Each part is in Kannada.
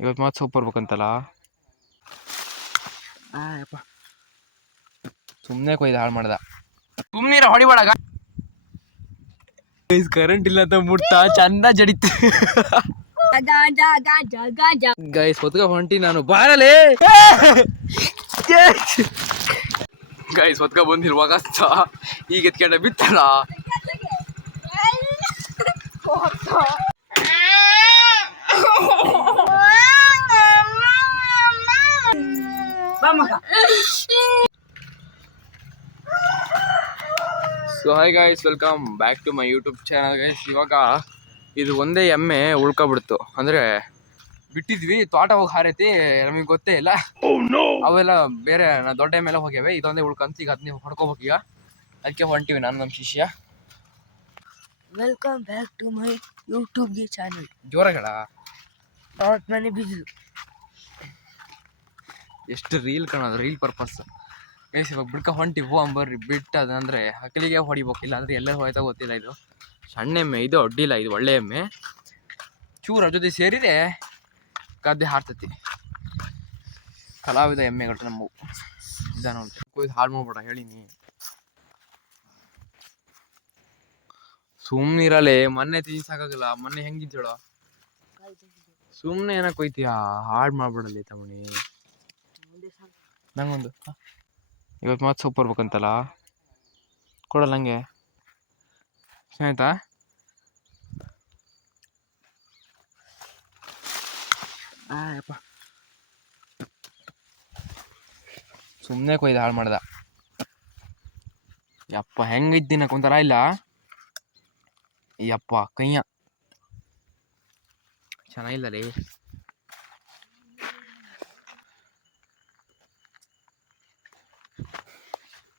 ಇವತ್ತು ಮಾತು ಸೊಪ್ಪು ಬರ್ಬೇಕಂತಲ್ಲ. ಯಪ್ಪ ಸುಮ್ಮನೆ ಕೊಯ್ದು ಹಾಳು ಮಾಡ್ದ. ಸುಮ್ಮನೆ ಹೊಡಿಬೇಡ. ಕರೆಂಟ್ ಇಲ್ಲ ಅಂತ ಮುಟ್ತಾ ಚಂದ ಜಡಿತು. ಗೈಸ್ ಹೊತ್ಕ ಹೊಂಟಿ ನಾನು ಬಾರಲೇ. ಗೈಸ್ ಹೊತ್ಕ ಬಂದಿರುವಾಗ ಈಗ ಎತ್ಕೊಂಡ ಬಿತ್ತಲ್ಲ. So hi guys, welcome back to my YouTube channel guys. ಇವಾಗ ಇದು ಒಂದೇ ಎಮ್ಮೆ ಉಳ್ಕೊಬಿಡ್ತು. ಅಂದರೆ ಬಿಟ್ಟಿದ್ವಿ, ತೋಟ ಹೋಗಿ ಹಾರೈತಿ, ನಮಗೆ ಗೊತ್ತೇ ಇಲ್ಲ. ಅವೆಲ್ಲ ಬೇರೆ ದೊಡ್ಡ ಎಮ್ಮೆ ಎಲ್ಲ ಹೋಗ್ಯಾವೆ, ಇದೊಂದೇ ಉಳ್ಕಂತ ಈಗ ಅದನ್ನ ಹೊಡ್ಕೋಬೇಕು. ಈಗ ಅದಕ್ಕೆ ಹೊಂಟಿವಿ ನಾನು ನಮ್ಮ ಶಿಷ್ಯ. Welcome back to my YouTube channel. ಜೋರಾಗಡ ನಾಟ್ ಮನಿ ಬಿಜಿ. ಎಷ್ಟು ರೀಲ್ ಕಾಣೋದು, ರೀಲ್ ಪರ್ಪಸ್ ಗೈಸ್. ಇವಾಗ ಬಿಡ್ಕ ಹೊಂಟಿ ಬರ್ರಿ ಬಿಟ್ಟು ಅದಂದರೆ ಹಕ್ಕಲಿಗೆ ಹೊಡಿಬೇಕು, ಇಲ್ಲ ಅಂದರೆ ಎಲ್ಲರೂ ಹೋಯ್ತಾ ಗೊತ್ತಿಲ್ಲ. ಇದು ಸಣ್ಣ ಎಮ್ಮೆ, ಇದು ಅಡ್ಡಿಲ್ಲ, ಇದು ಒಳ್ಳೆ ಎಮ್ಮೆ. ಚೂರು ಜೊತೆ ಸೇರಿದೆ ಗದ್ದೆ ಹಾರ್ತತಿ. ಕಲಾವಿದ ಎಮ್ಮೆಗಳು ನಮ್ಮ ಇದಾನ ಉಂಟು. ಕೊಯ್ದು ಹಾಳು ಮಾಡ್ಬೇಡ ಹೇಳಿನಿ. ಸುಮ್ಮನಿರಲೇ, ಮೊನ್ನೆ ಸಾಕಾಗಲ್ಲ. ಮೊನ್ನೆ ಹೆಂಗಿದ್ದೇಳ, ಸುಮ್ಮನೆ ಏನಕ್ಕೆ ಕೊಯ್ತೀಯಾ? ಹಾಳು ಮಾಡ್ಬಿಡಲಿ ತಮ್ಮಣಿ. ನಂಗೊಂದು ಇವತ್ತು ಮಾತು ಸೊಪ್ಪು ಬರ್ಬೇಕಂತಲ್ಲ, ಕೊಡಲ್ಲ ಹಂಗೆ ಆಯ್ತಾ? ಯಪ್ಪ ಸುಮ್ಮನೆ ಕೊಯ್ದು ಹಾಳು ಮಾಡ್ದ. ಯಪ್ಪ ಹೆಂಗಿದ್ದಿನ ಕುಂತಾರ ಇಲ್ಲ. ಯಪ್ಪ ಕೈಯ ಚೆನ್ನಾಗಿಲ್ಲ ರೀ.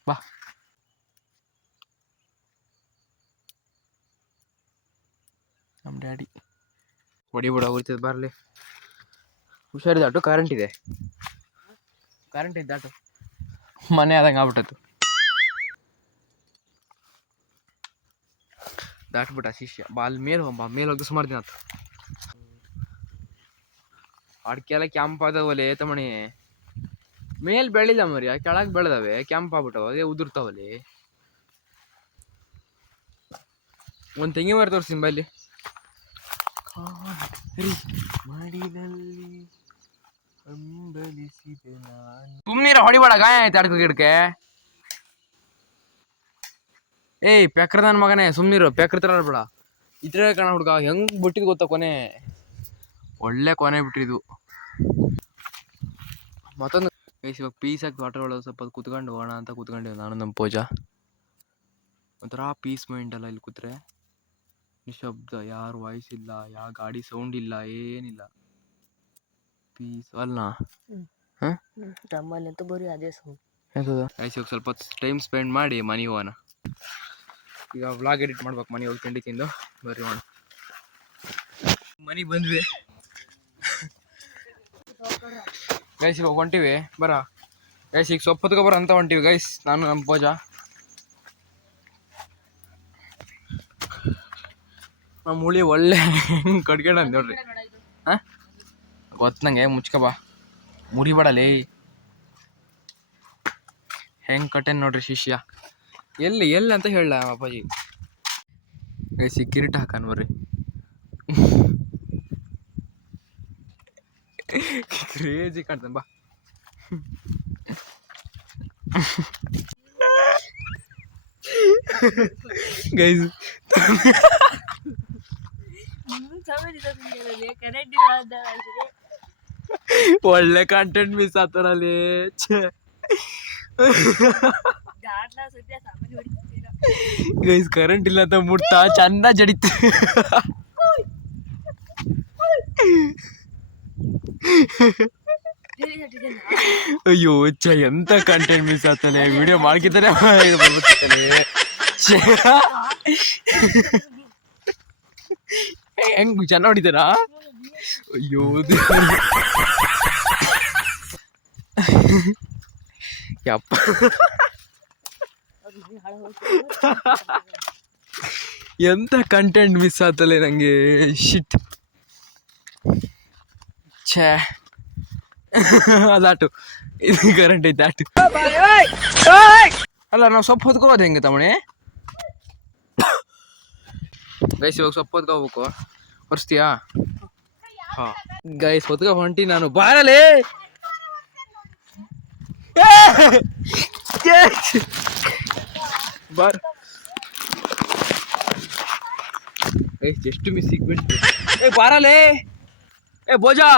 ಬಾ ನಮ್ಮ ಡ್ಯಾಡಿ ಹೊಡಿಬಿಡ, ಉಳಿತದ ಬರಲಿ. ಹುಷಾರಿದಾಟು, ಕರೆಂಟ್ ಇದೆ, ಕರೆಂಟ್ ಇದ್ದಾಟು. ಮನೆ ಆದಂಗೆ ಆಗ್ಬಿಟ್ಟತ್ತು. ದಾಟ್ಬಿಟ್ಟ ಶಿಷ್ಯ. ಬಾ ಅಲ್ಲಿ ಮೇಲೆ ಹೋಗಿ ಸುಮಾರು ದಿನ ಆಯ್ತು. ಅಡಿಕೆ ಎಲ್ಲ ಕ್ಯಾಂಪ್ ಆದವಲೆ ತಮಣಿ. ಮೇಲ್ ಬೆಳಿಲ್ಲ ಮರಿ, ಕೆಳಗೆ ಬೆಳೆದವೆ, ಕ್ಯಾಂಪ್ ಆಗ್ಬಿಟ್ಟವ, ಅದೇ ಉದುರ್ತಾವಲ್ಲಿ. ಒಂದು ತೆಂಗಿ ಮರ ತೋರಿಸಿ ಬಲ್ಲಿ. ಸುಮ್ಮನೀರ ಹೊಡಿಬೇಡ, ಗಾಯ ಆಯ್ತು ಅಡ್ಕ ಗಿಡಕ್ಕೆ. ಏಯ್ ಪೆಕ್ರ ನನ್ನ ಮಗನೇ, ಸುಮ್ಮನಿರು. ಪೆಕ್ರ ತರ ಬೇಡ. ಇದ್ರೆ ಕಣ ಹುಡ್ಗ ಹೆಂಗ್ ಬಿಟ್ಟಿದ್ ಗೊತ್ತಾ ಕೊನೆ. ಒಳ್ಳೆ ಕೊನೆ ಬಿಟ್ಟಿದ್ದು. ಮತ್ತೊಂದು ಇವಾಗ ಪೀಸಾಗಿ ವಾಟರ್ ಒಳಗೆ ಸ್ವಲ್ಪ ಕುತ್ಕೊಂಡು ಹೋಗೋಣ ಅಂತ ಕೂತ್ಕೊಂಡಿವಿ ನಾನು ನಮ್ಮ ಪೂಜಾ. ಒಂಥರ ಪೀಸ್ ಮೈಂಡ್ ಅಲ್ಲ. ಇಲ್ಲಿ ಕೂತ್ರೆ ನಿಶಬ್ದ, ಯಾರು ವಾಯ್ಸ್ ಇಲ್ಲ, ಯಾವ ಗಾಡಿ ಸೌಂಡ್ ಇಲ್ಲ, ಏನಿಲ್ಲ, ಪೀಸ್ ಅಲ್ಲ. ನಮ್ಮಲ್ಲಂತೂ ಬರೀ ಅದೇ ಸೌಂಡ್. ಇವಾಗ ಸ್ವಲ್ಪ ಟೈಮ್ ಸ್ಪೆಂಡ್ ಮಾಡಿ ಮನೆಗೆ ಹೋಗೋಣ. ಈಗ ವ್ಲಾಗ್ ಎಡಿಟ್ ಮಾಡ್ಬೇಕು, ಮನೆ ಹೋಗಿ ತಿಂಡಿ ತಿಂದು ಬರ್ರಿ ಮಾಡೋಣ. ಮನೆಗೆ ಬಂದ್ವಿ ಗೈಸ್. ಇವಾಗ ಹೊಂಟಿವಿ ಬರ ಗೈಸ್. ಈಗ ಸೊಪ್ಪು ಹೊತ್ಕೊಬರ ಅಂತ ಹೊಂಟಿವಿ ಗೈಸ್, ನಾನು ನಮ್ಮ ಪೂಜಾ. ನಮ್ಮ ಹುಳಿ ಒಳ್ಳೆ ಕಡ್ಕೊಂಡ ನೋಡ್ರಿ. ಹಾಂ ಗೊತ್ತು ನಂಗೆ, ಮುಚ್ಕಬಾ, ಮುರಿಬೇಡಲೇ. ಹೆಂಗೆ ಕಟ್ಟೆನ್ ನೋಡ್ರಿ ಶಿಷ್ಯ. ಎಲ್ಲಿ ಅಂತ ಹೇಳ ಅಪ್ಪಾಜಿ. ಗೈಸ್ ಈಗ ಕಿರೀಟ ಹಾಕಾನ ಬರ್ರಿ. ಕ್ರೇಜಿ ಕಾಣ್ತಾನೆ. ಬಾ ಗೈಸ್, ಒಳ್ಳೆ ಕಂಟೆಂಟ್ ಮಿಸ್ ಆಗ್ತಾರಲ್ಲಿ. ಗೈಸ್ ಕರೆಂಟ್ ಇಲ್ಲ ಅಂತ ಮುಟ್ತಾ ಚಂದ ಜಡಿತು. ಅಯ್ಯೋ ಎಂತ ಕಂಟೆಂಟ್ ಮಿಸ್ ಆಗ್ತಾನೆ. ವಿಡಿಯೋ ಮಾಡ್ಕಿತಾನೆ ಹೆಂಗ್ ಚೆನ್ನಾಗಿ ಹೊಡಿತಾರಾ. ಅಯ್ಯೋ ಯಪ್ಪ, ಎಂತ ಕಂಟೆಂಟ್ ಮಿಸ್ ಆತಲ್ಲ ನಂಗೆ. ಶಿಟ್ ಛೇ ಅದಾಟು ಇದು ಕರೆಂಟ್ ಐತೆ ಆಟು. ಅಲ್ಲ ನಾವು ಸೊಪ್ಪು ಹೊತ್ಕೋಬೋದು ಹೆಂಗೆ ತಮ್ಮಣಿ? ಗೈಸ್ ಇವಾಗ ಸೊಪ್ಪು ಹೊತ್ಕೋಬೇಕು, ಹೊರಿಸ್ತೀಯಾ? ಹಾಂ ಗೈಸ್ ಹೊತ್ಕೊ ಹೊಂಟಿ ನಾನು. ಬಾರಲೇ ಬಾರ್ ಗೈಸ್ ಎಷ್ಟು ಮಿಸ್ ಸಿಗ್ಬಿಟ್ಟು. ಬಾರಲೇ ಬೋಜಾ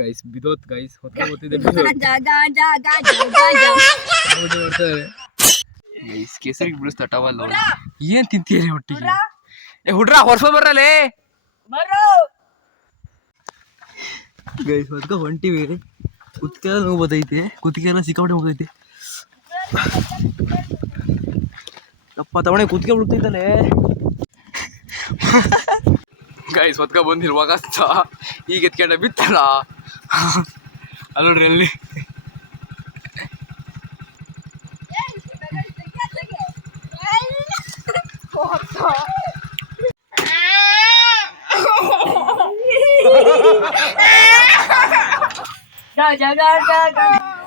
ಗೈಸ್ ಬಿದೋತ್ ಗೈಸ್ ಹೊತ್ಕೋತಿದ್ದೆ ಗೈಸ್ ಕೇಸರಿಗೆ ಬಿಡಿಸ್ತಾ ಟವಲ್. ಏನ್ ತಿಂತೀರಿ ಒಟ್ಟಿಗೆ? ಹುಡ್ರ ಹೊರ್ಸೋ ಬರ್ರಲೇ ಗೈಸ್ ಹೊತ್ಕೊ ಹೊಂಟಿವಿ. ಕುತ್ತಿಗೆ ನೋವು ಬರ್ತೈತೆ, ಕುತ್ತಿಗೆಲ್ಲ ಸಿಕ್ಕಾಪಟ್ಟೆ ಹೋಗ್ತೈತೆ. ಅಪ್ಪ ತವಣೆ ಕುತ್ತಿಗೆ ಬಿಡ್ತೈತಲೇ ಗೈಸ್ ಹೊತ್ಕೊ ಬಂದಿರುವಾಗ ಈಗ ಎತ್ಕೊಂಡ ಬಿತ್ತಲ್ಲ ಅಲ್ಲಿ ನೋಡ್ರಿ ಅಲ್ಲಿ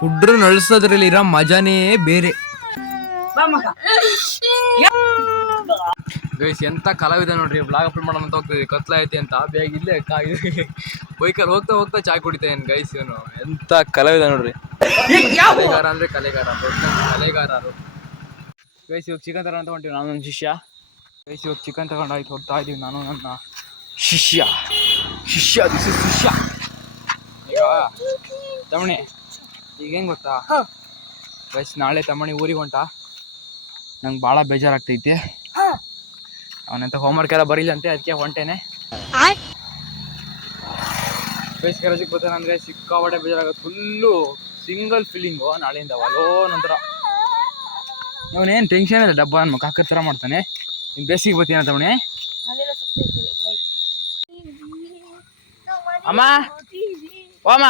ಹುಡ್ರು ನಳ್ಸೋದ್ರಲ್ಲಿ ಇರೋ ಮಜಾನೇ ಬೇರೆ ಗೈಸ್. ಎಂತ ಕಲಾವಿದ ನೋಡ್ರಿ, ಬ್ಲಾಗ್ ಅಪ್ಲೋಡ್ ಮಾಡೋಣ ಅಂತ ಹೋಗ್ತಿದ್ವಿ, ಕತ್ಲ ಐತಿ ಅಂತ ಬೇಗ ಇಲ್ಲೇ ಬೈಕಲ್ಲಿ ಹೋಗ್ತಾ ಹೋಗ್ತಾ ಚಾ ಕುಡಿತೇನೆ ಗೈಸ್. ಇವನು ಎಂತ ಕಲಾವಿದ ನೋಡ್ರಿ. ಕಲೆಗಾರ ಅಂದ್ರೆ ಕಲೆಗಾರ, ಕಲೆಗಾರರು ಗೈಸ್. ಇವಾಗ ಚಿಕನ್ ತಗೊಂಡು ಹೊಂಟಿವಿ ನಾನು ನನ್ನ ಶಿಷ್ಯ. ಗೈಸ್ ಇವಾಗ ಚಿಕನ್ ತಗೊಂಡಾಯ್ತು, ಹೋಗ್ತಾ ಇದೀವಿ ನಾನು ನನ್ನ ಶಿಷ್ಯ. ದಿಸ್ ಇಸ್ ಶಿಷ್ಯ. ಈಗ ತಮಣಿ ಈಗ ಹೆಂಗ್ ಗೊತ್ತಾ ಗೈಸ್, ನಾಳೆ ತಮ್ಮಣಿ ಊರಿಗೆ ಹೊಂಟ. ನಂಗೆ ಭಾಳ ಬೇಜಾರಾಗ್ತೈತಿ. ಅವನಂತ ಹೋಮ್ವರ್ಕ್ ಎಲ್ಲ ಬರೀಲ್ಲ ಅಂತೆ, ಅದಕ್ಕೆ ಹೊಂಟೇನೆ. ಬೇಸಿಗೆ ರಜೆಗೆ ಬರ್ತಾನೆ ಅಂದರೆ ಸಿಕ್ಕಾಪಟ್ಟೆ ಬೇಜಾರಾಗುತ್ತೆ. ಫುಲ್ಲು ಸಿಂಗಲ್ ಫೀಲಿಂಗು ನಾಳೆಯಿಂದ ಅವಲೋ ನಂತರ. ಅವನೇನು ಟೆನ್ಷನ್ ಇದೆ, ಡಬ್ಬ ನನ್ನ ಕಾಕರ್ ಥರ ಮಾಡ್ತಾನೆ. ಇನ್ನು ಬೇಸಿಗೆ ಬರ್ತೀನ ತಮ್ಮಣಿ. ಅಮ್ಮ ಓ ಅಮ್ಮ